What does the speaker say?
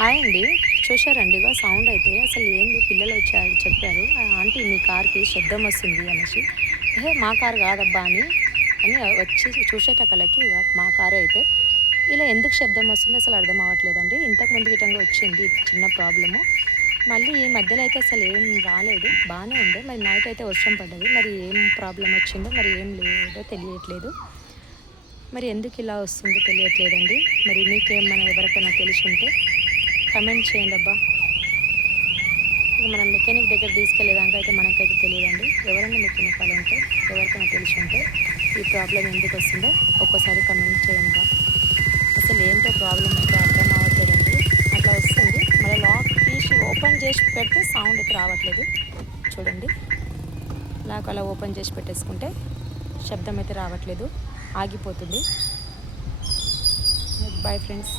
Hi అండి. చూశారండి ఇగో sound అయితే అసలు ఏంది పిల్లలు వచ్చారు చెప్పారు. ఆంటీ మీ కార్‌కి శబ్దం వస్తుంది అనేసి. ఎహే! మా కార్ కాదబ్బా అని వచ్చి చూసేటకలకి ఇగ మా కారే అయితే ఇలా ఎందుకు శబ్దం వస్తుందో అసలు అర్థం అవ్వట్లేదండి. ఇంతకుముందు గిటంగా వచ్చింది చిన్న ప్రాబ్లము. మళ్ళీ ఈ మధ్యలో అయితే అసలు ఏం రాలేదు. బానే ఉండే. మరి నైట్ అయితే వర్షం పడ్డది. మరి ఏం ప్రాబ్లమ్ వచ్చిందో మరి ఏం లేదో తెలియట్లేదు. మరి ఎందుకు ఇలా వస్తుందో తెలియట్లేదండి. మరి మీకేమన్నా ఎవరికైనా తెలిసుంటే కమెంట్ చేయండబ్బా! ఇక మనం మెకానిక్ దగ్గర తీసుకెళ్ళేదాకా అయితే మనకైతే తెలియదండి. ఎవరైనా మెకానిక్ వాళ్ళు ఉంటే ఎవరికైనా తెలిసుంటే ఈ ప్రాబ్లమ్ ఎందుకు వస్తుందో ఒక్కసారి కమెంట్ చేయండి. అసలు ఏంటో ప్రాబ్లమ్ అయితే అర్థం అవ్వట్లేదండి. అట్లా వస్తుంది. మళ్ళీ లాక్ తీసి ఓపెన్ చేసి పెడితే సౌండ్ అయితే రావట్లేదు. చూడండి. లాక్ అలా ఓపెన్ చేసి పెట్టేసుకుంటే శబ్దం అయితే రావట్లేదు. ఆగిపోతుంది. Bye friends.